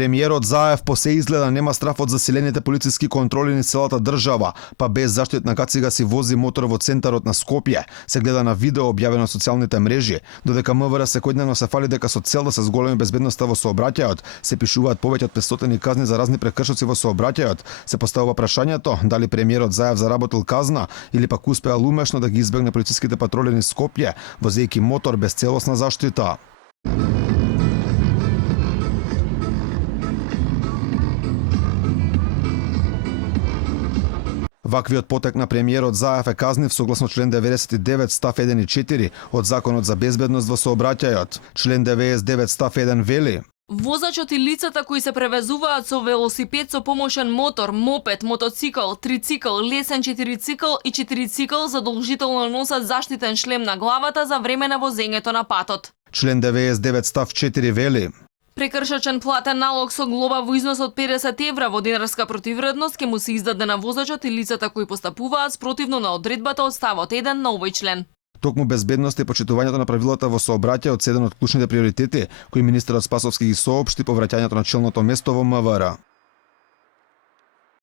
Премиерот Заев по се изгледа нема страф од засилените полициски контроли низ целата држава, па без заштитна кацига си вози мотор во центарот на Скопје. Се гледа на видео објавено на социјалните мрежи, додека МВР секојдневно се фали дека со цел да се зголеми безбедноста во сообраќајот, се пишуваат повеќе од 500 казни за разни прекршоци во сообраќајот. Се поставува прашањето дали премиерот Заев заработил казна или пак успеал умешно да ги избегне полициските патроли низ Скопје, возејќи мотор без целосна заштита. Ваквиот потек на премиерот Заев е казнив согласно член 99 став 1 и 4 од Законот за безбедност во сообраќајот. Член 99 став 1 вели: возачот и лицата кои се превезуваат со велосипед со помошен мотор, мопед, мотоцикл, трицикл, лесен четирицикл и четирицикл задолжително носат заштитен шлем на главата за време на возењето на патот. Член 99 став 4 вели: прекршачен платен налог со глоба во износ од 50 евра во динарска противвредност ќе му се издаде на возачот и лицата кои постапуваат спротивно на одредбата од ставот 1 на овој член. Токму безбедност и почитувањето на правилата во сообраќајот се еден од клучните приоритети кои министерот Спасовски ги соопшти по враќањето на челното место во МВР.